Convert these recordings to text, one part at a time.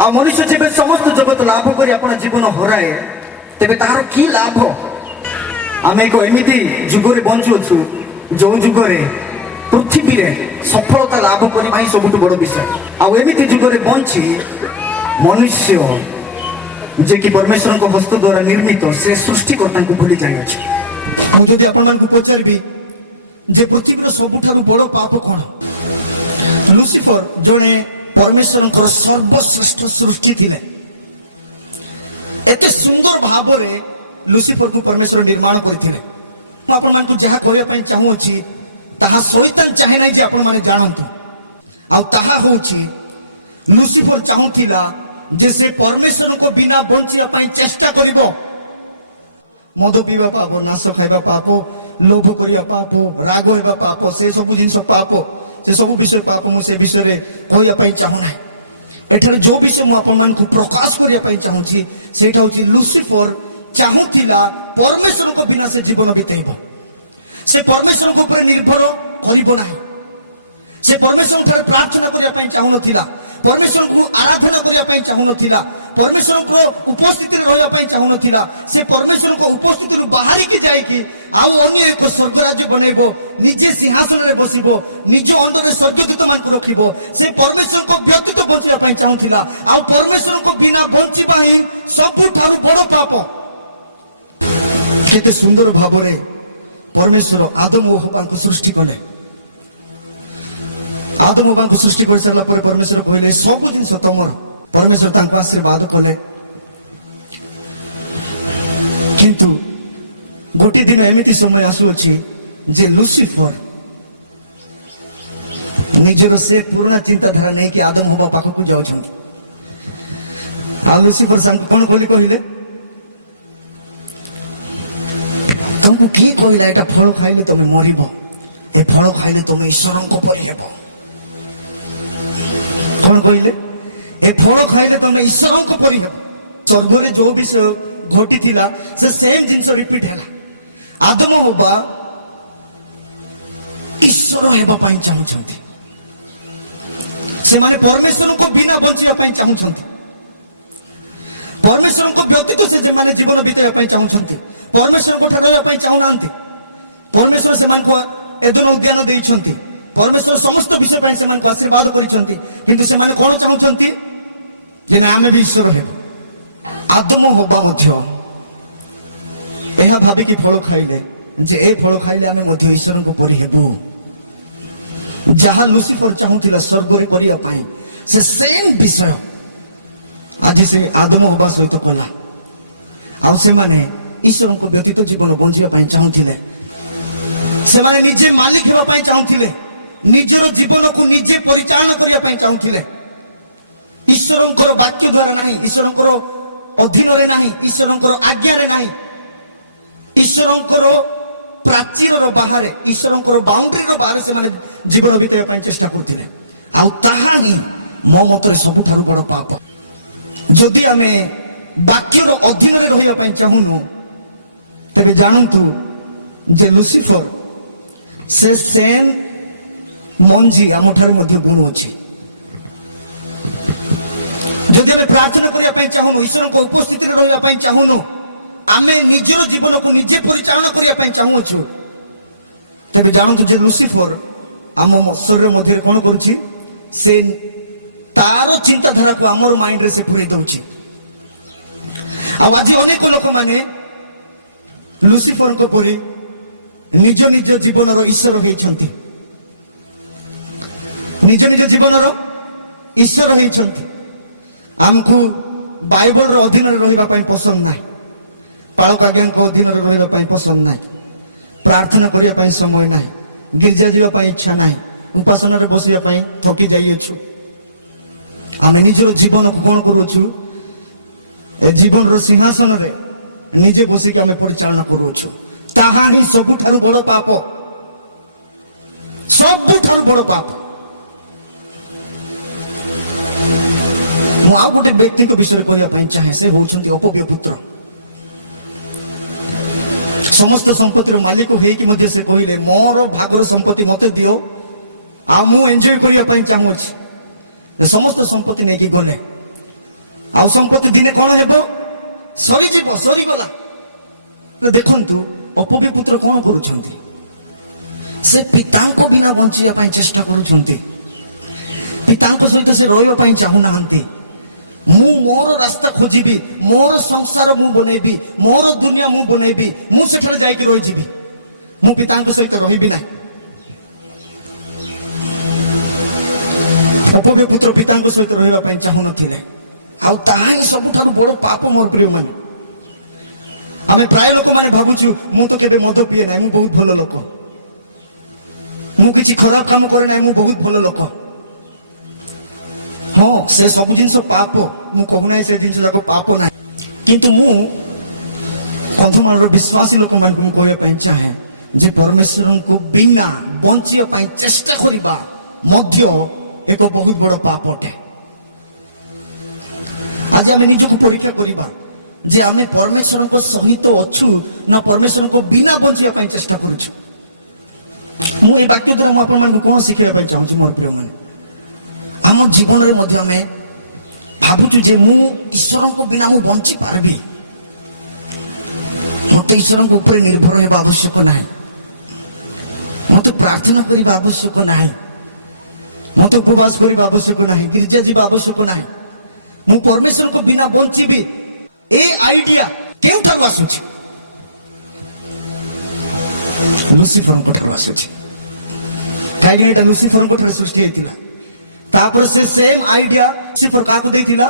आ मनुष्य जब समस्त जगत लाभ कर अपन जीवन हराए तेरे तार की लाभ। आम एक एमती जुगरे बंचुअछु जो जुगरे पृथ्वी रे सफलता लाभ करने ही सबुठ बड़ विषय। आमती जुगरे बंची मनुष्य जे कि परमेश्वर को हस्त द्वारा निर्मित से सृष्टिकर्ता को भूली जाए। मुझे आपण पचारि जे पृथ्वी सबुठ बड़ पाप कौन? लुसिफर जड़े परमेश्वर सर्वश्रेष्ठ सृष्टि थिले। एते सुंदर भाव रे लुसिफर को परमेश्वर निर्माण करथिले। मु आपण मानकु जहा कहया पई चाहूची ताहा शैतान चाहे नै जे आपण माने जानंतु। आ ताहा होची लुसिफर चाहूथिला जे से परमेश्वर को बिना बंचिया पई चेष्टा करिवो। मद पीवा पाप, नाश खाइबा पाप, लोभ करिया पाप, राग हेबा पाप, से सब जिंस पाप, से सब विषय पाप। मुझे विषय रे कहया पई चाहू ना। एठारे जो विषय मु आपण मान को प्रकाश करिया पई चाहूची सेटा होची लुसिफर चाहूथिला परमेश्वर को बिना से जीवन बितेइबो। से परमेश्वर को ऊपर निर्भर करिबो नाही। से परमेश्वर ठारे प्रार्थना करिया पई चाहू नथिला। परमेश्वर को आराधना करिया पई चाहू नथिला। परमेश्वर को उपस्थिति रे रहया पई चाहू नथिला। से परमेश्वर को उपस्थिति रु बाहरी के जाय कि आउ अन्य एक स्वर्ग राज्य बनेबो, निजे सिंहासन रे बसिबो, निज अंदर रे स्वर्गदूत मान को रखिबो। से परमेश्वर को व्यतीत बंचिया पई चाहूथिला। आउ परमेश्वर को बिना बंचिबा ही सबुठारु बड़ पाप। केते सुंदर भाव रे परमेश्वर आदम और हवा को सृष्टि कले। आदम हवा को सृष्टि कर सारा पर परमेश्वर कहले सब जिन तमर। परमेश्वर तांको आशीर्वाद कले। किंतु गोटे दिन एमती समय आसुअछि जे लुसिफर निजर से पुराना चिंताधारा नहीं कि आदम हवा पाख को जाउछन। आ लुसिफर सांग कोन बोली कहिले तुमको किए कहला एटा फल खाइले तुम मरिब, ए फल खाइले तुम ईश्वर को परि हेबो। कौन कहले ए फल खाइले तुम ईश्वर को परि हेबो। स्वर्ग रे जो विषय घटी थिला से सेम जिंस रिपीट हैला। आदम हवा ईश्वर हेबा पई चाहूछंती। से माने परमेश्वर को बिना बंचिया पई चाहूछंती। परमेश्वर को व्यतीत से जे माने जीवन बिताया पई चाहूछंती। परमेश्वर को ठगवा पई चाहूनांती। परमेश्वर से मान को एदन उद्यान देइछंती। परमेश्वर समस्त विषय पई से मान को आशीर्वाद करिछंती। किंतु से मान कोन चाहूछंती जे ना आमे भी ईश्वर हेबो। आदम होबा मध्य एहा भाबी कि फल खाइले जे ए फल खाइले आमे मध्य ईश्वर को परि हेबो। जहा लुसिफर चाहूथिला स्वर्ग रे करिया पई से सेम विषय आज से आदम होबा सहित कला। आ से माने ईश्वर को व्यतीत जीवन बंचिया पई चाहूथिले। से माने निजे मालिक हेबा पई चाहूथिले। निजर जीवन को निजे परिचालन करिया पई चाहूथिले। ईश्वरंकर वाक्य द्वारा नहीं, ईश्वरंकर अधीन रे नहीं, ईश्वरंकर आज्ञा रे नहीं, ईश्वरंकर प्राचीर रो बाहर, ईश्वरंकर बाउंड्री रो बाहर से माने जीवन बिताया पई चेष्टा करथिले। आ ताहा ही मो मतरे सबुठारु बड़ पाप। जदि आमे वाक्यर अधीन रे रहिया पई चाहुनु तेबे जानंतु जे लुसिफर से सेम मंजी आम ठारे मध्य गुण अछि। जदि आमे प्रार्थना करिया पई चाहुनु, ईश्वर को उपस्थिति रे रहिया पई चाहुनु, आमे निजर जीवन को निजे परिचालन करिया पई चाहुछु, तेबे जानंतु जे लुसिफर आम शरीर मध्य रे कोन करूछि से तार चिंताधारा को आमर माइंड रे से पुरै दउछि। अब आज अनेक लोक माने लुसिफर को परि निज निज जीवन रो ईश्वर होइछंती। निज निज जीवन रो ईश्वर होइछंती। हमकु बाइबल रो अधीन रे रहिबा पई पसंद नाही। पाळक आज्ञा को अधीन रे रहिबा पई पसंद नाही। प्रार्थना करिया पई समय नाही। गिरजा जीवा पई इच्छा नाही। उपासना रे बसिया पई थकी जाइयछु। आमे निजर जीवन को कोन करूछु ए जीवन रो सिंहासन रे निजे बसी के आमे परिचालन करूछु। ताहा ही सबुठारु बड़ पाप। सबुठारु बड़ पाप। मु आउ गोटे व्यक्ति को विषय कहया पई चाहे से होउछंती अपव्य पुत्र। समस्त संपत्तिर मालिक होई कि मध्ये से कहिले मोर भागर संपत्ति मते दियो आ मु एन्जॉय करिया पई चाहू अछि। समस्त संपत्ति नहीं कि गले ଆଉ ସମ୍ପତ୍ତି ଦିନେ କଣ ହେବ? ସରିଯିବ, ସରିଗଲା। ଦେଖନ୍ତୁ ଅପବୀ ପୁତ୍ର କଣ କରୁଛନ୍ତି? ସେ ପିତାଙ୍କ ବିନା ବଞ୍ଚିବା ପାଇଁ ଚେଷ୍ଟା କରୁଛନ୍ତି। ପିତାଙ୍କ ସହିତ ସେ ରହିବା ପାଇଁ ଚାହୁଁନାହାନ୍ତି। ମୁଁ ମୋର ରାସ୍ତା ଖୋଜିବି, ମୋର ସଂସାର ମୁଁ ବନେଇବି, ମୋର ଦୁନିଆ ମୁଁ ବନେଇବି, ମୁଁ ସେଠାରେ ଯାଇକି ରହିଯିବି, ମୁଁ ପିତାଙ୍କ ସହିତ ରହିବି ନାହିଁ। ଅପବୀ ପୁତ୍ର ପିତାଙ୍କ ସହିତ ରହିବା ପାଇଁ ଚାହୁଁନଥିଲେ। ଆଉ ତାହା ହିଁ ସବୁଠାରୁ ବଡ ପାପ ମୋର ପ୍ରିୟମାନେ। ଆମେ ପ୍ରାୟ ଲୋକମାନେ ଭାବୁଛୁ ମୁଁ ତ କେବେ ମଦ ପିଏ ନାହିଁ, ମୁଁ ବହୁତ ଭଲ ଲୋକ, ମୁଁ କିଛି ଖରାପ କାମ କରେ ନାହିଁ, ମୁଁ ବହୁତ ଭଲ ଲୋକ। ହଁ, ସେ ସବୁ ଜିନିଷ ପାପ, ମୁଁ କହୁନାହିଁ ସେ ଜିନିଷ ଯାକ ପାପ ନାହିଁ। କିନ୍ତୁ ମୁଁ କନ୍ଧମାଳର ବିଶ୍ୱାସୀ ଲୋକମାନଙ୍କୁ ମୁଁ କହିବା ପାଇଁ ଚାହେଁ ଯେ ପରମେଶ୍ୱରଙ୍କୁ ବିନା ବଞ୍ଚିବା ପାଇଁ ଚେଷ୍ଟା କରିବା ମଧ୍ୟ ଏକ ବହୁତ ବଡ ପାପ ଅଟେ। ଆଜି ଆମେ ନିଜକୁ ପରୀକ୍ଷା କରିବା ଯେ ଆମେ ପରମେଶ୍ୱରଙ୍କ ସହିତ ଅଛୁ ନା ପରମେଶ୍ୱରଙ୍କ ବିନା ବଞ୍ଚିବା ପାଇଁ ଚେଷ୍ଟା କରୁଛୁ। ମୁଁ ଏ ବାକ୍ୟ ଦ୍ୱାରା ମୁଁ ଆପଣମାନଙ୍କୁ କଣ ଶିଖାଇବା ପାଇଁ ଚାହୁଁଛି ମୋର ପ୍ରିୟମାନେ? ଆମ ଜୀବନରେ ମଧ୍ୟ ଆମେ ଭାବୁଛୁ ଯେ ମୁଁ ଈଶ୍ୱରଙ୍କ ବିନା ମୁଁ ବଞ୍ଚି ପାରିବି, ମତେ ଈଶ୍ୱରଙ୍କ ଉପରେ ନିର୍ଭର ହେବା ଆବଶ୍ୟକ ନାହିଁ, ମତେ ପ୍ରାର୍ଥନା କରିବା ଆବଶ୍ୟକ ନାହିଁ, ମତେ ଉପବାସ କରିବା ଆବଶ୍ୟକ ନାହିଁ, ଗିର୍ଜା ଯିବା ଆବଶ୍ୟକ ନାହିଁ, ମୁଁ ପରମେଶ୍ୱରଙ୍କ ବିନା ବଞ୍ଚିବି। ଏ ଆଇଡିଆ କେଉଁଠାରୁ ଆସୁଛି? ଲୁସିଫରଙ୍କ ଠାରୁ ଆସୁଛି। କାହିଁକି ନା ଏଇଟା ଲୁସିଫରଙ୍କ ଠାରୁ ସୃଷ୍ଟି ହେଇଥିଲା। ତାପରେ ସେ ସେମ୍ ଆଇଡିଆ ଲୁସିଫର କାହାକୁ ଦେଇଥିଲା?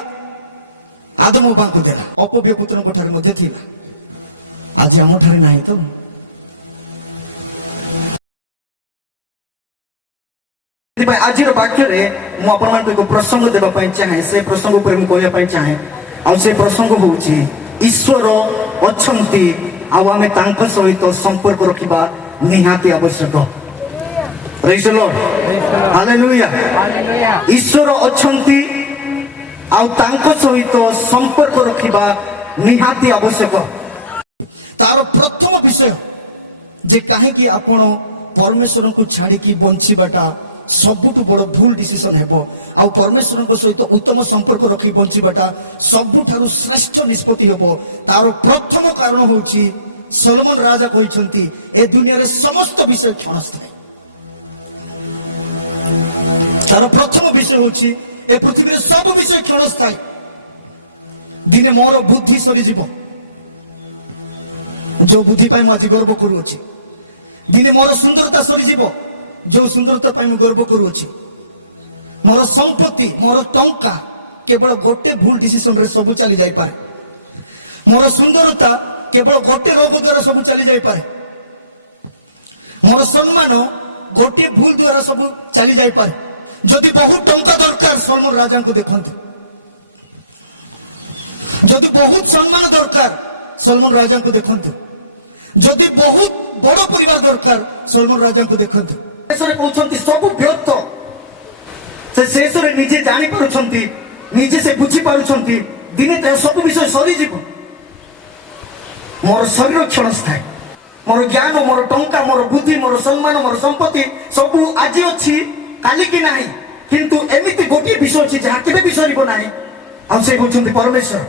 ଆଦମ ବାଙ୍କୁ ଦେଲା। ଅପବୀ ପୁତ୍ରଙ୍କ ଠାରେ ମଧ୍ୟ ଥିଲା, ଆଜି ଆମ ଠାରେ ନାହିଁ ତ? ସେଥିପାଇଁ ଆଜିର ବାକ୍ୟରେ ମୁଁ ଆପଣମାନଙ୍କୁ ଏକ ପ୍ରସଙ୍ଗ ଦେବା ପାଇଁ ଚାହେଁ। ସେ ପ୍ରସଙ୍ଗ ଉପରେ ମୁଁ କହିବା ପାଇଁ ଚାହେଁ। ଆଉ ସେ ପ୍ରସଙ୍ଗ ହଉଛି ଈଶ୍ୱର ଅଛନ୍ତି ଆଉ ଆମେ ତାଙ୍କ ସହିତ ସମ୍ପର୍କ ରଖିବା ନିହାତି ଆବଶ୍ୟକ। ପ୍ରେଜ୍ ଦ ଲର୍ଡ, ହାଲେଲୁୟା। ଈଶ୍ୱର ଅଛନ୍ତି ଆଉ ତାଙ୍କ ସହିତ ସମ୍ପର୍କ ରଖିବା ନିହାତି ଆବଶ୍ୟକ। ତାର ପ୍ରଥମ ବିଷୟ ଯେ କାହିଁକି ଆପଣ ପରମେଶ୍ୱରଙ୍କୁ ଛାଡିକି ବଞ୍ଚିବାଟା ସବୁଠୁ ବଡ ଭୁଲ ଡିସିସନ ହେବ, ଆଉ ପରମେଶ୍ୱରଙ୍କ ସହିତ ଉତ୍ତମ ସମ୍ପର୍କ ରଖି ବଞ୍ଚିବାଟା ସବୁଠାରୁ ଶ୍ରେଷ୍ଠ ନିଷ୍ପତ୍ତି ହେବ। ତାର ପ୍ରଥମ କାରଣ ହଉଛି ସଲୋମନ ରାଜା କହିଛନ୍ତି ଏ ଦୁନିଆରେ ସମସ୍ତ ବିଷୟ କ୍ଷଣସ୍ଥାୟୀ। ତାର ପ୍ରଥମ ବିଷୟ ହଉଛି ଏ ପୃଥିବୀରେ ସବୁ ବିଷୟ କ୍ଷଣସ୍ଥାୟୀ। ଦିନେ ମୋର ବୁଦ୍ଧି ସରିଯିବ, ଯୋଉ ବୁଦ୍ଧି ପାଇଁ ମୁଁ ଆଜି ଗର୍ବ କରୁଅଛି। ଦିନେ ମୋର ସୁନ୍ଦରତା ସରିଯିବ, ଯୋଉ ସୁନ୍ଦରତା ପାଇଁ ମୁଁ ଗର୍ବ କରୁଅଛି। ମୋର ସମ୍ପତ୍ତି, ମୋର ଟଙ୍କା କେବଳ ଗୋଟେ ଭୁଲ ଡିସିସନରେ ସବୁ ଚାଲି ଯାଇପାରେ। ମୋର ସୁନ୍ଦରତା କେବଳ ଗୋଟେ ରୋଗ ଦ୍ୱାରା ସବୁ ଚାଲି ଯାଇପାରେ। ମୋର ସମ୍ମାନ ଗୋଟିଏ ଭୁଲ ଦ୍ୱାରା ସବୁ ଚାଲି ଯାଇପାରେ। ଯଦି ବହୁତ ଟଙ୍କା ଦରକାର, ସଲମନ ରାଜାଙ୍କୁ ଦେଖନ୍ତୁ। ଯଦି ବହୁତ ସମ୍ମାନ ଦରକାର, ସଲମନ ରାଜାଙ୍କୁ ଦେଖନ୍ତୁ। ଯଦି ବହୁତ ବଡ ପରିବାର ଦରକାର, ସଲମନ ରାଜାଙ୍କୁ ଦେଖନ୍ତୁ। ଶେଷରେ କହୁଛନ୍ତି ସବୁ ବ୍ୟର୍ଥ। ସେ ଶେଷରେ ନିଜେ ଜାଣିପାରୁଛନ୍ତି, ନିଜେ ସେ ବୁଝିପାରୁଛନ୍ତି ଦିନେ ତାର ସବୁ ବିଷୟ ସରିଯିବ। ମୋର ଶରୀର କ୍ଷଣସ୍ଥାୟୀ, ମୋର ଜ୍ଞାନ, ମୋର ଟଙ୍କା, ମୋର ବୁଦ୍ଧି, ମୋର ସମ୍ମାନ, ମୋର ସମ୍ପତ୍ତି ସବୁ ଆଜି ଅଛି, କାଲି କି ନାହିଁ। କିନ୍ତୁ ଏମିତି ଗୋଟିଏ ବିଷୟ ଅଛି ଯାହା କେବେ ବି ସରିବ ନାହିଁ, ଆଉ ସେ ହେଉଛନ୍ତି ପରମେଶ୍ୱର।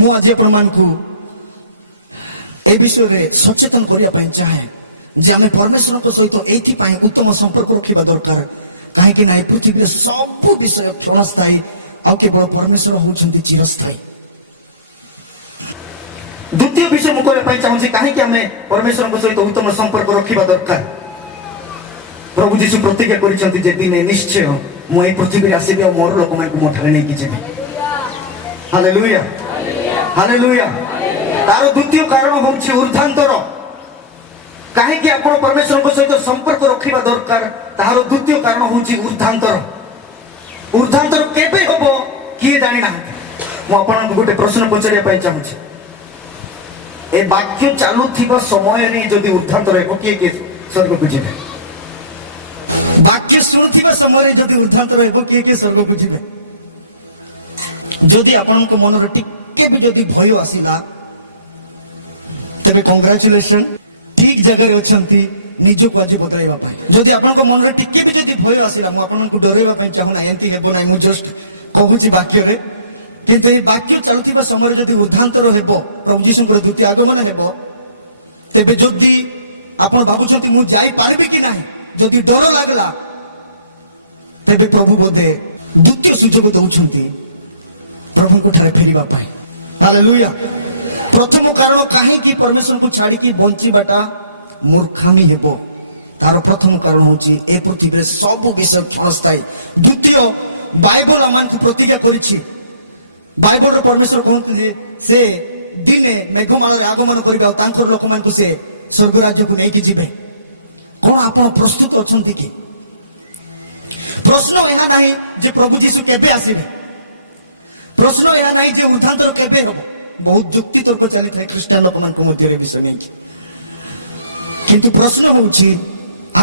ମୁଁ ଆଜି ଆପଣମାନଙ୍କୁ ଏ ବିଷୟରେ ସଚେତନ କରିବା ପାଇଁ ଚାହେଁ ଯେ ଆମେ ପରମେଶ୍ୱରଙ୍କ ସହିତ ଏଇଥିପାଇଁ ଉତ୍ତମ ସମ୍ପର୍କ ରଖିବା ଦରକାର, କାହିଁକି ନା ଏ ପୃଥିବୀରେ ସବୁ ବିଷୟ କ୍ଷଣସ୍ଥାୟୀ, ଆଉ କେବଳ ପରମେଶ୍ୱର ହେଉଛନ୍ତି ଚିରସ୍ଥାୟୀ। ଦ୍ୱିତୀୟ ବିଷୟ ମୁଁ କହିବା ପାଇଁ ଚାହୁଁଛି କାହିଁକି ଆମେ ପରମେଶ୍ୱରଙ୍କ ସହିତ ଉତ୍ତମ ସମ୍ପର୍କ ରଖିବା ଦରକାର। ପ୍ରଭୁ ଯୀଶୁ ପ୍ରତିଜ୍ଞା କରିଛନ୍ତି ଯେ ଦିନେ ନିଶ୍ଚୟ ମୁଁ ଏହି ପୃଥିବୀରେ ଆସିବି ଆଉ ମୋର ଲୋକମାନଙ୍କୁ ମୋ ଠାରେ ନେଇକି ଯିବି। Hallelujah, hallelujah. ତାର ଦ୍ୱିତୀୟ କାରଣ ହେଉଛି ଉର୍ଦ୍ଧାନ୍ତର। କାହିଁକି ଆପଣ ପରମେଶ୍ୱରଙ୍କ ସହିତ ସମ୍ପର୍କ ରଖିବା ଦରକାର, ତାହାର ଦ୍ୱିତୀୟ କାରଣ ହେଉଛି ଉର୍ଦ୍ଧାନ୍ତର। ଉର୍ଦ୍ଧାନ୍ତର କେବେ ହବ କିଏ ଜାଣିନାହାନ୍ତି। ମୁଁ ଆପଣଙ୍କୁ ଗୋଟେ ପ୍ରଶ୍ନ ପଚାରିବା ପାଇଁ ଚାହୁଁଛି, ଏ ବାକ୍ୟ ଚାଲୁଥିବା ସମୟରେ ଯଦି ଉର୍ଦ୍ଧାନ୍ତର ହେବ କିଏ କିଏ ସ୍ୱର୍ଗକୁ ଯିବେ? ବାକ୍ୟ ଶୁଣୁଥିବା ସମୟରେ ଯଦି ଉର୍ଦ୍ଧାନ୍ତର ହେବ କିଏ କିଏ ସ୍ୱର୍ଗକୁ ଯିବେ? ଯଦି ଆପଣଙ୍କ ମନରେ ଟିକେ ବି ଯଦି ଭୟ ଆସିଲା, ତେବେ କଂଗ୍ରାଚୁଲେସନ, ଠିକ ଜାଗାରେ ଅଛନ୍ତି ନିଜକୁ ଆଜି ବଦଳାଇବା ପାଇଁ। ଯଦି ଆପଣଙ୍କ ମନରେ ଟିକେ ବି ଯଦି ଭୟ ଆସିଲା, ମୁଁ ଆପଣଙ୍କୁ ଡରାଇବା ପାଇଁ ଚାହୁଁନା, ଏମିତି ହେବ ନାହିଁ, ମୁଁ ଜଷ୍ଟ କହୁଛି ବାକ୍ୟରେ, କିନ୍ତୁ ଏହି ବାକ୍ୟ ଚାଲୁଥିବା ସମୟରେ ଯଦି ଉର୍ଦ୍ଧାନ୍ତର ହେବ, ପ୍ରଭୁ ଯୀଶୁଙ୍କର ଦ୍ୱିତୀୟ ଆଗମନ ହେବ, ତେବେ ଯଦି ଆପଣ ଭାବୁଛନ୍ତି ମୁଁ ଯାଇପାରିବି କି ନାହିଁ, ଯଦି ଡର ଲାଗିଲା, ତେବେ ପ୍ରଭୁ ବୋଧେ ଦ୍ୱିତୀୟ ସୁଯୋଗ ଦଉଛନ୍ତି ପ୍ରଭୁଙ୍କ ଠାରେ ଫେରିବା ପାଇଁ। ହାଲେଲୁୟା। ପ୍ରଥମ କାରଣ କାହିଁକି ପରମେଶ୍ୱରଙ୍କୁ ଛାଡିକି ବଞ୍ଚିବାଟା ମୂର୍ଖାମୀ ହେବ, ତାର ପ୍ରଥମ କାରଣ ହଉଛି ଏ ପୃଥିବୀରେ ସବୁ ବିଷୟ କ୍ଷଣସ୍ଥାୟୀ। ଦ୍ୱିତୀୟ, ବାଇବଲ ଆମମାନଙ୍କୁ ପ୍ରତିଜ୍ଞା କରିଛି। ବାଇବଲର ପରମେଶ୍ୱର କହନ୍ତି ଯେ ସେ ଦିନେ ମେଘମାଳରେ ଆଗମନ କରିବେ ଆଉ ତାଙ୍କର ଲୋକମାନଙ୍କୁ ସେ ସ୍ୱର୍ଗ ରାଜ୍ୟକୁ ନେଇକି ଯିବେ। କଣ ଆପଣ ପ୍ରସ୍ତୁତ ଅଛନ୍ତି କି? ପ୍ରଶ୍ନ ଏହା ନାହିଁ ଯେ ପ୍ରଭୁ ଯୀଶୁ କେବେ ଆସିବେ, ପ୍ରଶ୍ନ ଏହା ନାହିଁ ଯେ ଉର୍ଦ୍ଧାନ୍ତର କେବେ ହେବ। ବହୁତ ଯୁକ୍ତି ତର୍କ ଚାଲିଥାଏ ଖ୍ରୀଷ୍ଟିଆନ ଲୋକମାନଙ୍କ ମଧ୍ୟରେ ବିଷୟ ନେଇକି, କିନ୍ତୁ ପ୍ରଶ୍ନ ହଉଛି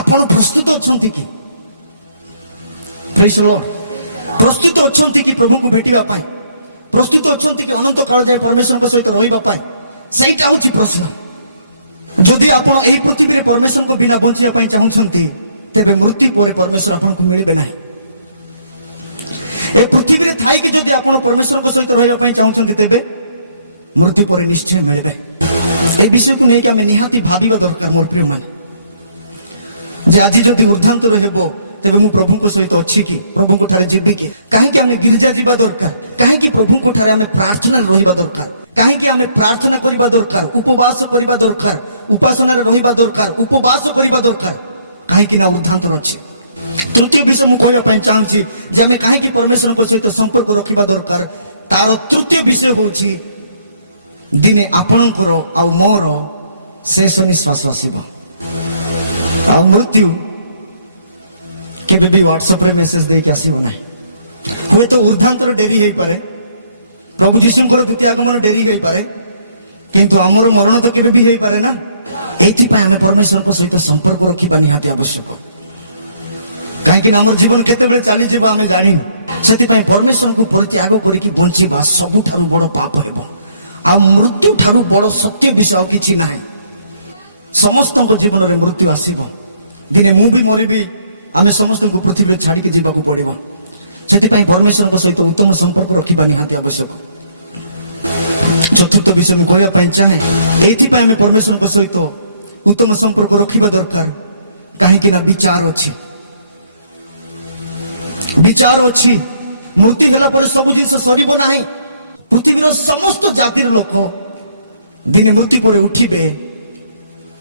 ଆପଣ ପ୍ରସ୍ତୁତ ଅଛନ୍ତି କି? ପ୍ରେଜ୍ ଦ ଲର୍ଡ। ପ୍ରସ୍ତୁତ ଅଛନ୍ତି କି ପ୍ରଭୁଙ୍କୁ ଭେଟିବା ପାଇଁ? ପ୍ରସ୍ତୁତ ଅଛନ୍ତି କି ଅନନ୍ତ କାଳ ଯାଏ ପରମେଶ୍ୱରଙ୍କ ସହିତ ରହିବା ପାଇଁ? ସେଇଟା ହଉଛି ପ୍ରଶ୍ନ। ଯଦି ଆପଣ ଏହି ପୃଥିବୀରେ ପରମେଶ୍ୱରଙ୍କ ବିନା ବଞ୍ଚିବା ପାଇଁ ଚାହୁଁଛନ୍ତି, ତେବେ ମୃତ୍ୟୁ ପରେ ପରମେଶ୍ୱର ଆପଣଙ୍କୁ ମିଳିବେ ନାହିଁ। ଏ ପୃଥିବୀରେ ଥାଇକି ଯଦି ଆପଣ ପରମେଶ୍ୱରଙ୍କ ସହିତ ରହିବା ପାଇଁ ଚାହୁଁଛନ୍ତି, ତେବେ ମୃତ୍ୟୁ ପରେ ନିଶ୍ଚୟ ମିଳିବେ। এই বিষয়କୁ ନେଇକି ଆମେ ନିହାତି ଭାବିବା ଦରକାର ମୋର ପ୍ରିୟମାନେ, ଯେ ଆଜି ଯଦି ଉର୍ଦ୍ଧାନ୍ତର ହେବ, ତେବେ ମୁଁ ପ୍ରଭୁଙ୍କ ସହିତ ଅଛି କି, ପ୍ରଭୁଙ୍କ ଠାରେ ଯିବି କି? କାହିଁକି ଆମେ ଗିର୍ଜା ଯିବା ଦରକାର? କାହିଁକି ପ୍ରଭୁଙ୍କ ଠାରେ ଆମେ ପ୍ରାର୍ଥନାରେ ରହିବା ଦରକାର? କାହିଁକି ଆମେ ପ୍ରାର୍ଥନା କରିବା ଦରକାର, ଉପବାସ କରିବା ଦରକାର, ଉପାସନାରେ ରହିବା ଦରକାର, ଉପବାସ କରିବା ଦରକାର? କାହିଁକି ନା ଉର୍ଦ୍ଧାନ୍ତର ଅଛି। ତୃତୀୟ ବିଷୟ ମୁଁ କହିବା ପାଇଁ ଚାହୁଁଛି ଯେ ଆମେ କାହିଁକି ପରମେଶ୍ୱରଙ୍କ ସହିତ ସମ୍ପର୍କ ରଖିବା ଦରକାର, ତାର ତୃତୀୟ ବିଷୟ ହଉଛି ଦିନେ ଆପଣଙ୍କର ଆଉ ମୋର ଶେଷ ନିଶ୍ୱାସ ଆସିବ, ଆଉ ମୃତ୍ୟୁ କେବେ ବି ହ୍ୱାଟ୍ସଆପରେ ମେସେଜ ଦେଇକି ଆସିବ ନାହିଁ। ହୁଏତ ଉର୍ଦ୍ଧାନ୍ତର ଡେରି ହେଇପାରେ, ପ୍ରଭୁ ଯୀଶୁଙ୍କର ଦ୍ୱିତୀୟ ଆଗମନ ଡେରି ହେଇପାରେ, କିନ୍ତୁ ଆମର ମରଣ ତ କେବେ ବି ହେଇପାରେ ନା। ଏଇଥିପାଇଁ ଆମେ ପରମେଶ୍ୱରଙ୍କ ସହିତ ସମ୍ପର୍କ ରଖିବା ନିହାତି ଆବଶ୍ୟକ, କାହିଁକି ନା ଆମର ଜୀବନ କେତେବେଳେ ଚାଲିଯିବ ଆମେ ଜାଣିନୁ। ସେଥିପାଇଁ ପରମେଶ୍ୱରଙ୍କୁ ପରିତ୍ୟାଗ କରିକି ବଞ୍ଚିବା ସବୁଠାରୁ ବଡ ପାପ ହେବ, ଆଉ ମୃତ୍ୟୁ ଠାରୁ ବଡ ସତ୍ୟ ବିଷୟ ଆଉ କିଛି ନାହିଁ। ସମସ୍ତଙ୍କ ଜୀବନରେ ମୃତ୍ୟୁ ଆସିବ, ଦିନେ ମୁଁ ବି ମରିବି, ଆମେ ସମସ୍ତଙ୍କୁ ପୃଥିବୀରେ ଛାଡିକି ଯିବାକୁ ପଡିବ। ସେଥିପାଇଁ ପରମେଶ୍ୱରଙ୍କ ସହିତ ଉତ୍ତମ ସମ୍ପର୍କ ରଖିବା ନିହାତି ଆବଶ୍ୟକ। ଚତୁର୍ଥ ବିଷୟ ମୁଁ କହିବା ପାଇଁ ଚାହେଁ, ଏଇଥିପାଇଁ ଆମେ ପରମେଶ୍ୱରଙ୍କ ସହିତ ଉତ୍ତମ ସମ୍ପର୍କ ରଖିବା ଦରକାର, କାହିଁକି ନା ବିଚାର ଅଛି। ବିଚାର ଅଛି। ମୃତ୍ୟୁ ହେଲା ପରେ ସବୁ ଜିନିଷ ସରିବ ନାହିଁ। ପୃଥିବୀର ସମସ୍ତ ଜାତିର ଲୋକ ଦିନେ ମୃତ୍ୟୁ ପରେ ଉଠିବେ,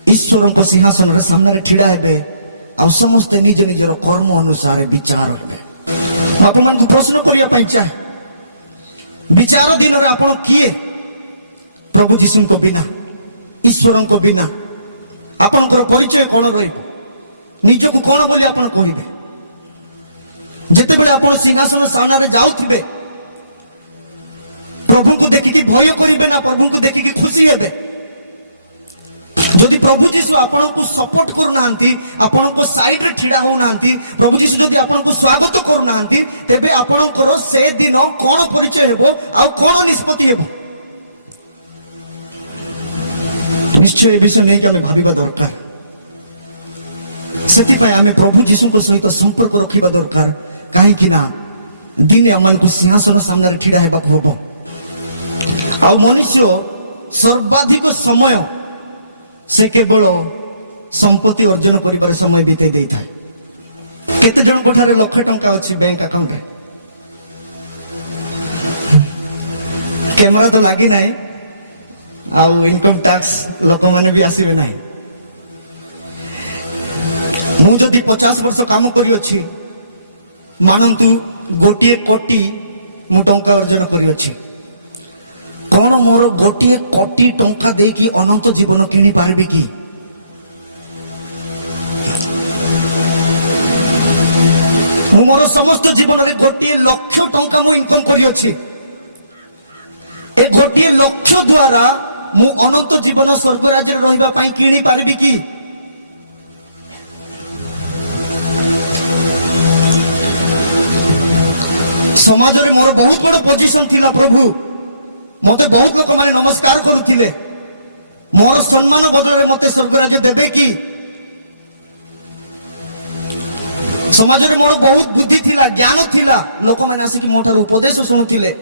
ଈଶ୍ୱରଙ୍କ ସିଂହାସନରେ ସାମ୍ନାରେ ଛିଡା ହେବେ, ଆଉ ସମସ୍ତେ ନିଜ ନିଜର କର୍ମ ଅନୁସାରେ ବିଚାର ହେବେ। ମୁଁ ଆପଣମାନଙ୍କୁ ପ୍ରଶ୍ନ କରିବା ପାଇଁ ଚାହେଁ, ବିଚାର ଦିନରେ ଆପଣ କିଏ? ପ୍ରଭୁ ଯୀଶୁଙ୍କ ବିନା, ଈଶ୍ୱରଙ୍କ ବିନା ଆପଣଙ୍କର ପରିଚୟ କଣ ରହିବ? ନିଜକୁ କଣ ବୋଲି ଆପଣ କହିବେ? ଯେତେବେଳେ ଆପଣ ସିଂହାସନ ସାମ୍ନାରେ ଯାଉଥିବେ, ପ୍ରଭୁଙ୍କୁ ଦେଖିକି ଭୟ କରିବେ ନା ପ୍ରଭୁଙ୍କୁ ଦେଖିକି ଖୁସି ହେବେ? ଯଦି ପ୍ରଭୁ ଯୀଶୁ ଆପଣଙ୍କୁ ସପୋର୍ଟ କରୁନାହାନ୍ତି, ଆପଣଙ୍କ ସାଇଡରେ ଛିଡା ହଉନାହାନ୍ତି, ପ୍ରଭୁ ଯୀଶୁ ଯଦି ଆପଣଙ୍କୁ ସ୍ୱାଗତ କରୁନାହାନ୍ତି, ତେବେ ଆପଣଙ୍କର ସେ ଦିନ କଣ ପରିଚୟ ହେବ ଆଉ କଣ ନିଷ୍ପତ୍ତି ହେବ? ନିଶ୍ଚୟ ଏ ବିଷୟ ନେଇକି ଆମେ ଭାବିବା ଦରକାର। ସେଥିପାଇଁ ଆମେ ପ୍ରଭୁ ଯୀଶୁଙ୍କ ସହିତ ସମ୍ପର୍କ ରଖିବା ଦରକାର, କାହିଁକି ନା ଦିନେ ଆମମାନଙ୍କୁ ସିଂହାସନ ସାମ୍ନାରେ ଛିଡା ହେବାକୁ ହବ, ଆଉ ମନୁଷ୍ୟ ସର୍ବାଧିକ ସମୟ ସେ କେବଳ ସମ୍ପତ୍ତି ଅର୍ଜନ କରିବାରେ ସମୟ ବିତେଇ ଦେଇଥାଏ। କେତେ ଜଣଙ୍କ ଠାରେ ଲକ୍ଷ ଟଙ୍କା ଅଛି ବ୍ୟାଙ୍କ ଆକାଉଣ୍ଟରେ, କ୍ୟାମେରା ତ ଲାଗି ନାହିଁ, ଆଉ ଇନକମ ଟ୍ୟାକ୍ସ ଲୋକମାନେ ବି ଆସିବେ ନାହିଁ। ମୁଁ ଯଦି 50 ବର୍ଷ କାମ କରିଅଛି, ମାନନ୍ତୁ 1 କୋଟି ମୁଁ ଟଙ୍କା ଅର୍ଜନ କରିଅଛି, କଣ ମୋର 1 କୋଟି ଟଙ୍କା ଦେଇକି ଅନନ୍ତ ଜୀବନ କିଣି ପାରିବି କି? ମୁଁ ମୋର ସମସ୍ତ ଜୀବନରେ 1 ଲକ୍ଷ ଟଙ୍କା ମୁଁ ଇନକମ କରିଅଛି, ଏ 1 ଲକ୍ଷ ଦ୍ୱାରା ମୁଁ ଅନନ୍ତ ଜୀବନ ସ୍ୱର୍ଗ ରାଜ୍ୟରେ ରହିବା ପାଇଁ କିଣି ପାରିବି କି? ସମାଜରେ ମୋର ବହୁତ ବଡ ପୋଜିସନ ଥିଲା, ପ୍ରଭୁ ମତେ ବହୁତ ଲୋକମାନେ ନମସ୍କାର କରୁଥିଲେ, ମୋର ସମ୍ମାନ ବଦଳରେ ମତେ ସ୍ୱର୍ଗ ରାଜ୍ୟ ଦେବେ କି? ସମାଜରେ ମୋର ବହୁତ ବୁଦ୍ଧି ଥିଲା, ଜ୍ଞାନ ଥିଲା, ଲୋକମାନେ ଆସିକି ମୋ ଠାରୁ ଉପଦେଶ ଶୁଣୁଥିଲେ,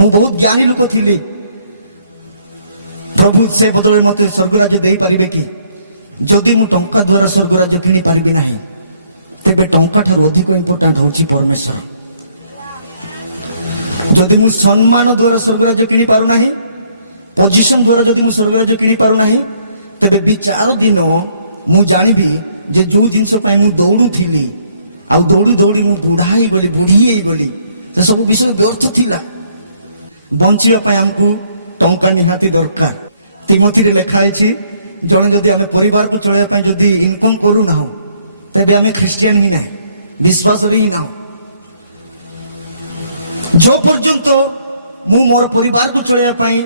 ମୁଁ ବହୁତ ଜ୍ଞାନୀ ଲୋକ ଥିଲି, ପ୍ରଭୁ ସେ ବଦଳରେ ମୋତେ ସ୍ୱର୍ଗରାଜ୍ୟ ଦେଇପାରିବେ କି? ଯଦି ମୁଁ ଟଙ୍କା ଦ୍ୱାରା ସ୍ୱର୍ଗରାଜ୍ୟ କିଣି ପାରିବି ନାହିଁ, ତେବେ ଟଙ୍କା ଠାରୁ ଅଧିକ ଇମ୍ପୋର୍ଟାଣ୍ଟ ହଉଛି ପରମେଶ୍ୱର। ଯଦି ମୁଁ ସମ୍ମାନ ଦ୍ୱାରା ସ୍ୱର୍ଗରାଜ୍ୟ କିଣି ପାରୁନାହିଁ, ପୋଜିସନ ଦ୍ୱାରା ଯଦି ମୁଁ ସ୍ୱର୍ଗରାଜ୍ୟ କିଣି ପାରୁନାହିଁ, ତେବେ ବିଚାର ଦିନ ମୁଁ ଜାଣିବି ଯେ ଯୋଉ ଜିନିଷ ପାଇଁ ମୁଁ ଦୌଡୁଥିଲି ଆଉ ଦୌଡ଼ି ଦୌଡ଼ି ମୁଁ ବୁଢା ହେଇଗଲି, ବୁଢୀ ହେଇଗଲି, ସେ ସବୁ ବିଷୟ ବ୍ୟର୍ଥ ଥିଲା। ବଞ୍ଚିବା ପାଇଁ ଆମକୁ ଟଙ୍କା ନିହାତି ଦରକାର। ତିମୋଥୀରେ ଲେଖା ହେଇଛି, ଜଣେ ଯଦି ଆମେ ପରିବାରକୁ ଚଳେଇବା ପାଇଁ ଯଦି ଇନକମ କରୁନାହୁଁ, ତେବେ ଆମେ ଖ୍ରୀଷ୍ଟିଆନ ହିଁ ନାହିଁ, ବିଶ୍ୱାସରେ ହିଁ ନାହୁଁ। जो पर्यंत ମୁଁ ମୋର ପରିବାରକୁ ଚଳେଇବା ପାଇଁ,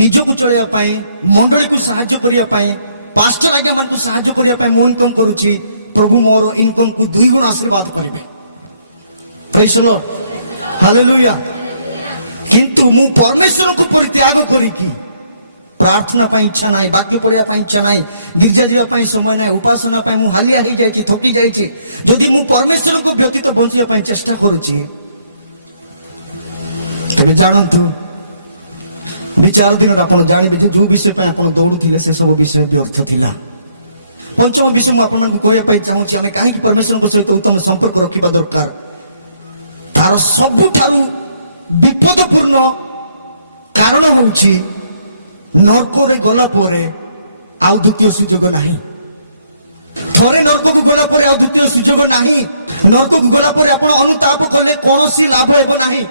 ନିଜକୁ ଚଳେଇବା ପାଇଁ, ମଣ୍ଡଳୀକୁ ସାହାଯ୍ୟ କରିବା ପାଇଁ, ପାଷ୍ଟର ଆଜ୍ଞା ମାନଙ୍କୁ ସାହାଯ୍ୟ କରିବା ପାଇଁ ମୁଁ ଇନକମ କରୁଛି, ପ୍ରଭୁ ମୋର ଇନକମକୁ 2 ଗୁଣ ଆଶୀର୍ବାଦ କରିବେ। ପ୍ରେଜ୍ ଦ ଲର୍ଡ, ହାଲେଲୁୟା। କିନ୍ତୁ ମୁଁ ପରମେଶ୍ୱରଙ୍କୁ ପରିତ୍ୟାଗ କରିକି ପ୍ରାର୍ଥନା ପାଇଁ ଇଚ୍ଛା ନାହିଁ, ବାକ୍ୟ ପଢିବା ପାଇଁ ଇଚ୍ଛା ନାହିଁ, ଗିର୍ଜା ଯିବା ପାଇଁ ସମୟ ନାହିଁ, ଉପାସନା ପାଇଁ ମୁଁ ହାଲିଆ ହେଇଯାଇଛି, ଥକି ଯାଇଛି। ଯଦି ମୁଁ ପରମେଶ୍ୱରଙ୍କ ବ୍ୟତୀତ ବଞ୍ଚିବା ପାଇଁ ଚେଷ୍ଟା କରୁଛି, ତେବେ ଜାଣନ୍ତୁ ବିଚାର ଦିନରେ ଆପଣ ଜାଣିବେ ଯେ ଯୋଉ ବିଷୟ ପାଇଁ ଆପଣ ଦୌଡୁଥିଲେ ସେ ସବୁ ବିଷୟ ବ୍ୟର୍ଥ ଥିଲା। ପଞ୍ଚମ ବିଷୟ ମୁଁ ଆପଣମାନଙ୍କୁ କହିବା ପାଇଁ ଚାହୁଁଛି, ଆମେ କାହିଁକି ପରମେଶ୍ୱରଙ୍କ ସହିତ ଉତ୍ତମ ସମ୍ପର୍କ ରଖିବା ଦରକାର। ତାର ସବୁଠାରୁ ବିପଦପୂର୍ଣ୍ଣ କାରଣ ହେଉଛି ନର୍କରେ ଗଲା ପରେ ଆଉ ଦ୍ୱିତୀୟ ସୁଯୋଗ ନାହିଁ। ଥରେ ନର୍କକୁ ଗଲା ପରେ ଆଉ ଦ୍ୱିତୀୟ ସୁଯୋଗ ନାହିଁ। ନର୍କକୁ ଗଲା ପରେ ଆପଣ ଅନୁତାପ କଲେ କୌଣସି ଲାଭ ହେବ ନାହିଁ।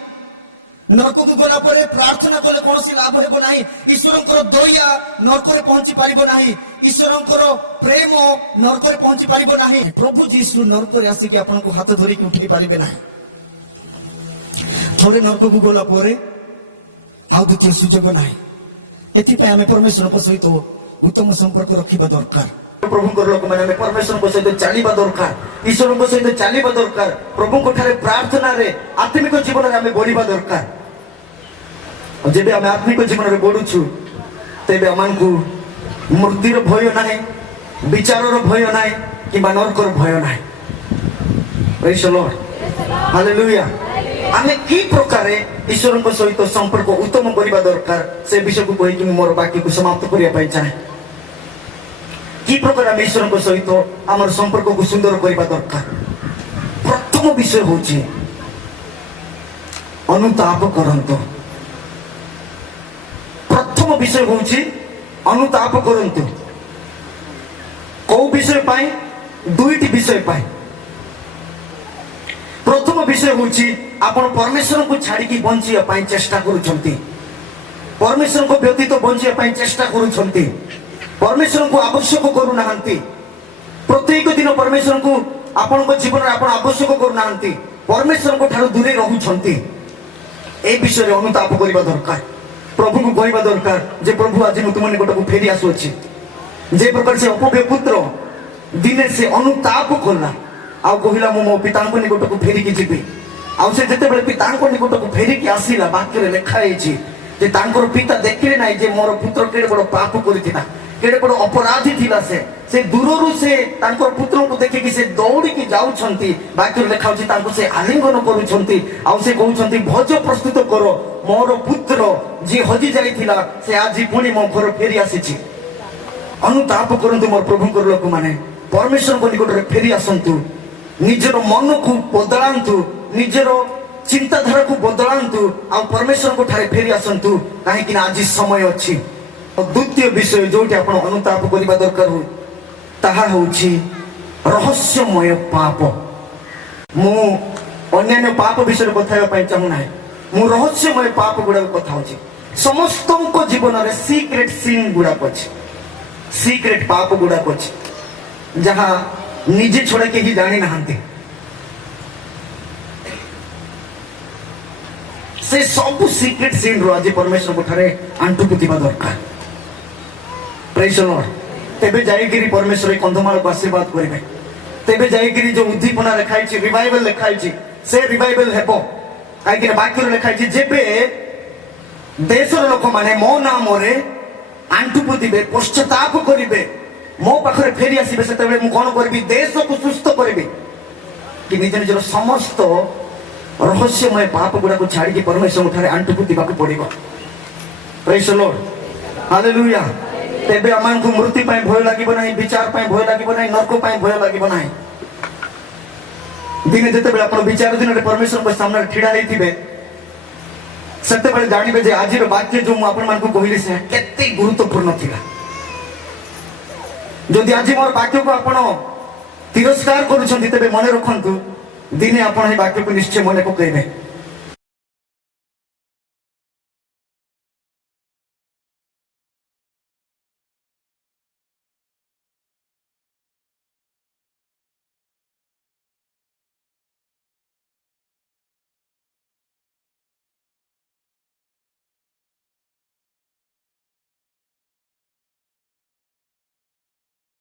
ନର୍କକୁ ଗଲା ପରେ ପ୍ରାର୍ଥନା କଲେ କୌଣସି ଲାଭ ହେବ ନାହିଁ। ଈଶ୍ୱରଙ୍କର ଦୟା ନର୍କରେ ପହଞ୍ଚି ପାରିବ ନାହିଁ। ଈଶ୍ୱରଙ୍କର ପ୍ରେମ ନର୍କରେ ପହଞ୍ଚି ପାରିବ ନାହିଁ। ପ୍ରଭୁ ଯୀଶୁ ନର୍କରେ ଆସିକି ଆପଣଙ୍କୁ ହାତ ଧରିକି ଉଠେଇ ପାରିବେ ନାହିଁ। ଥରେ ନର୍କକୁ ଗଲା ପରେ ଆଉ ଦ୍ୱିତୀୟ ସୁଯୋଗ ନାହିଁ। ଏଥିପାଇଁ ଆମେ ପରମେଶ୍ୱରଙ୍କ ସହିତ ଉତ୍ତମ ସମ୍ପର୍କ ରଖିବା ଦରକାର। ପ୍ରଭୁଙ୍କର ଲୋକମାନେ ଆମେ ପରମେଶ୍ୱରଙ୍କ ସହିତ ଚାଲିବା ଦରକାର, ଈଶ୍ୱରଙ୍କ ସହିତ ଚାଲିବା ଦରକାର। ପ୍ରଭୁଙ୍କ ଠାରେ ପ୍ରାର୍ଥନାରେ ଆତ୍ମିକ ଜୀବନରେ ଆମେ ବଢିବା ଦରକାର। ଯେବେ ଆମେ ଆତ୍ମିକ ଜୀବନରେ ବଢୁଛୁ, ତେବେ ଆମକୁ ମୃତ୍ୟୁର ଭୟ ନାହିଁ, ବିଚାରର ଭୟ ନାହିଁ, କିମ୍ବା ନର୍କର ଭୟ ନାହିଁ। ପ୍ରେଜ୍ ଦ ଲର୍ଡ, ହାଲେଲୁୟା। ଆମେ କି ପ୍ରକାର ଈଶ୍ୱରଙ୍କ ସହିତ ସମ୍ପର୍କ ଉତ୍ତମ କରିବା ଦରକାର, ସେ ବିଷୟକୁ କହିକି ମୁଁ ମୋର ବାକ୍ୟକୁ ସମାପ୍ତ କରିବା ପାଇଁ ଚାହେଁ। କି ପ୍ରକାର ଆମେ ଈଶ୍ୱରଙ୍କ ସହିତ ଆମର ସମ୍ପର୍କକୁ ସୁନ୍ଦର କରିବା ଦରକାର। ପ୍ରଥମ ବିଷୟ ହେଉଛି ଅନୁତାପ କରନ୍ତୁ। ପ୍ରଥମ ବିଷୟ ହେଉଛି ଅନୁତାପ କରନ୍ତୁ। କୋଉ ବିଷୟ ପାଇଁ? 2ଟି ବିଷୟ ପାଇଁ। ପ୍ରଥମ ବିଷୟ ହେଉଛି ଆପଣ ପରମେଶ୍ୱରଙ୍କୁ ଛାଡ଼ିକି ବଞ୍ଚିବା ପାଇଁ ଚେଷ୍ଟା କରୁଛନ୍ତି, ପରମେଶ୍ୱରଙ୍କ ବ୍ୟତୀତ ବଞ୍ଚିବା ପାଇଁ ଚେଷ୍ଟା କରୁଛନ୍ତି, ପରମେଶ୍ୱରଙ୍କୁ ଆବଶ୍ୟକ କରୁନାହାନ୍ତି। ପ୍ରତ୍ୟେକ ଦିନ ପରମେଶ୍ୱରଙ୍କୁ ଆପଣଙ୍କ ଜୀବନରେ ଆପଣ ଆବଶ୍ୟକ କରୁନାହାନ୍ତି, ପରମେଶ୍ୱରଙ୍କ ଠାରୁ ଦୂରେଇ ରହୁଛନ୍ତି। এই ବିଷୟରେ ଅନୁତାପ କରିବା ଦରକାର। ପ୍ରଭୁଙ୍କୁ କହିବା ଦରକାର ଯେ ପ୍ରଭୁ ଆଜି ମୁଁ ତୁମ ନିକଟକୁ ଫେରି ଆସୁଅଛି। ଯେ ପ୍ରକାର ସେ ଅପବ୍ୟ ପୁତ୍ର ଦିନେ ସେ ଅନୁତାପ କଲା ଆଉ କହିଲା ମୁଁ ମୋ ପିତାଙ୍କ ନିକଟକୁ ଫେରିକି ଯିବି। ଆଉ ସେ ଯେତେବେଳେ ପିତାଙ୍କ ନିକଟକୁ ଫେରିକି ଆସିଲା, ବାକ୍ୟରେ ଲେଖା ହେଇଛି ଯେ ତାଙ୍କର ପିତା ଦେଖିଲେ ନାହିଁ ଯେ ମୋର ପୁତ୍ର କେଡ଼େ ବଡ଼ ପାପ କରିଥିଲା, କେଡ଼େ ବଡ଼ ଅପରାଧୀ ଥିଲା। ସେ ଦୂରରୁ ସେ ତାଙ୍କର ପୁତ୍ରଙ୍କୁ ଦେଖିକି ସେ ଦୌଡ଼ିକି ଯାଉଛନ୍ତି। ବାକ୍ୟରେ ଲେଖା ହେଉଛି ତାଙ୍କୁ ସେ ଆଲିଙ୍ଗନ କରୁଛନ୍ତି ଆଉ ସେ କହୁଛନ୍ତି ଭୋଜ ପ୍ରସ୍ତୁତ କର, ମୋର ପୁତ୍ର ଯିଏ ହଜି ଯାଇଥିଲା ସେ ଆଜି ପୁଣି ମୋ ଘର ଫେରି ଆସିଛି। ଅନୁତାପ କରନ୍ତୁ ମୋର ପ୍ରଭୁଙ୍କର ଲୋକମାନେ, ପରମେଶ୍ୱରଙ୍କ ନିକଟରେ ଫେରି ଆସନ୍ତୁ, ନିଜର ମନକୁ ବଦଳାନ୍ତୁ, ନିଜର ଚିନ୍ତାଧାରାକୁ ବଦଳାନ୍ତୁ ଆଉ ପରମେଶ୍ୱରଙ୍କ ଠାରେ ଫେରି ଆସନ୍ତୁ, କାହିଁକି ନା ଆଜି ସମୟ ଅଛି। ଦ୍ୱିତୀୟ ବିଷୟ ଯୋଉଠି ଆପଣ ଅନୁତାପ କରିବା ଦରକାର ହୁଏ, ତାହା ହେଉଛି ରହସ୍ୟମୟ ପାପ। ମୁଁ ଅନ୍ୟାନ୍ୟ ପାପ ବିଷୟରେ କଥା ହେବା ପାଇଁ ଚାହୁଁନାହିଁ, ମୁଁ ରହସ୍ୟମୟ ପାପ ଗୁଡାକ କଥା ହଉଛି। ସମସ୍ତଙ୍କ ଜୀବନରେ ସିକ୍ରେଟ ସିନ୍ ଗୁଡାକ ଅଛି, ସିକ୍ରେଟ ପାପ ଗୁଡାକ ଅଛି, ଯାହା ନିଜେ ଛଡା କେହି ଜାଣି ନାହାନ୍ତି। ସେ ସବୁ ସିକ୍ରେଟ ସିନ୍ ରୁ ଆଜି ପରମେଶ୍ୱରଙ୍କ ଠାରେ ଆଣ୍ଠୁକୁ ଥିବା ଦରକାର। ପ୍ରେଜ୍ ଦ ଲର୍ଡ। ତେବେ ଯାଇକିରି ପରମେଶ୍ୱର ଏ କନ୍ଧମାଳକୁ ଆଶୀର୍ବାଦ କରିବେ। ତେବେ ଯାଇକିରି ଯୋଉ ଉଦ୍ଦୀପନା ଲେଖା ହେଇଛି, ରିଭାଇଭାଲ ଲେଖା ହେଇଛି, ସେ ରିଭାଇଭାଲ ହେବ। କାହିଁକି ନା ବାକ୍ୟରେ ଲେଖା ହେଇଛି ଯେବେ ଦେଶର ଲୋକମାନେ ମୋ ନାମରେ ଆଣ୍ଠୁ ପୋତିବେ, ପଶ୍ଚାତାପ କରିବେ, ମୋ ପାଖରେ ଫେରି ଆସିବେ, ସେତେବେଳେ ମୁଁ କଣ କରିବି? ଦେଶକୁ ସୁସ୍ଥ କରିବି। କି ନିଜ ନିଜର ସମସ୍ତ रहस्यमय पाप गुड़ा को छाड़ी परमेश्वर ठारे आंटु पुतिबाकू पड़िबो। Praise the Lord, hallelujah. तेबे आमानकु मृत्यु पाए भय लागिबो नाही, विचार पाए भय लागिबो नाही, नरक पाए भय लागिबो नाही। दिने जेते बेला अपन विचार दिन परमेश्वर को सामने ठिड़ा हेतिबे सेते बेले जानिबे जे आज वाक्य जो मु अपन मानकु कहिली से केते गुरुत्वपूर्ण थिला। जदि आज मोर वाक्य को आपण तिरस्कार करूछन्ति तेबे मने रखंतु दिने आपण हे वाक्य को निश्चय मने पकेइबे।